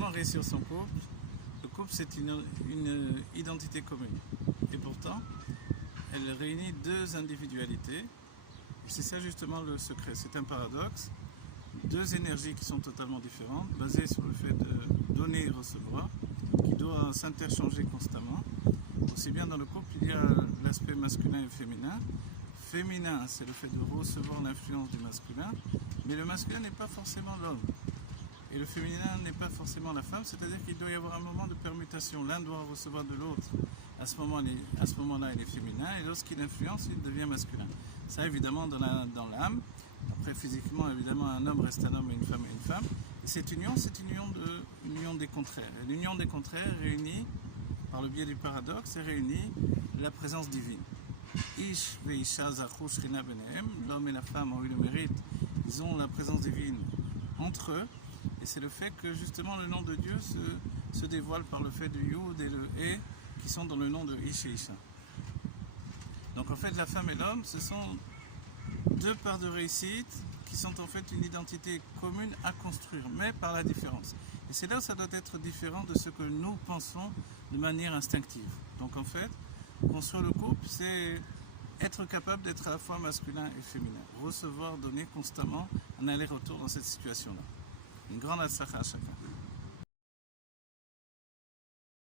comment réussir son couple? Le couple, c'est une identité commune. Et pourtant, elle réunit deux individualités. Et c'est ça justement le secret. C'est un paradoxe. Deux énergies qui sont totalement différentes, basées sur le fait de donner et recevoir, qui doivent s'interchanger constamment. Aussi bien dans le couple, il y a l'aspect masculin et féminin. Féminin, c'est le fait de recevoir l'influence du masculin, mais le masculin n'est pas forcément l'homme. Et le féminin n'est pas forcément la femme, c'est-à-dire qu'il doit y avoir un moment de permutation. L'un doit recevoir de l'autre. À ce moment-là, il est féminin, et lorsqu'il influence, il devient masculin. Ça, évidemment, dans l'âme. Après, physiquement, évidemment, un homme reste un homme et une femme est une femme. Et cette union, c'est une union des contraires. Et l'union des contraires réunit, par le biais du paradoxe, réunit la présence divine. Ish veisha zachu shrina benehem, l'homme et la femme ont eu le mérite, ils ont la présence divine entre eux, et c'est le fait que justement le nom de Dieu se dévoile par le fait du Yud et le E qui sont dans le nom de Ish et Isha. Donc en fait la femme et l'homme, ce sont deux parts de réussite qui sont en fait une identité commune à construire, mais par la différence. Et c'est là où ça doit être différent de ce que nous pensons de manière instinctive. Donc en fait, construire le couple, c'est être capable d'être à la fois masculin et féminin. Recevoir, donner constamment un aller-retour dans cette situation-là. Une grande atzlacha à chacun.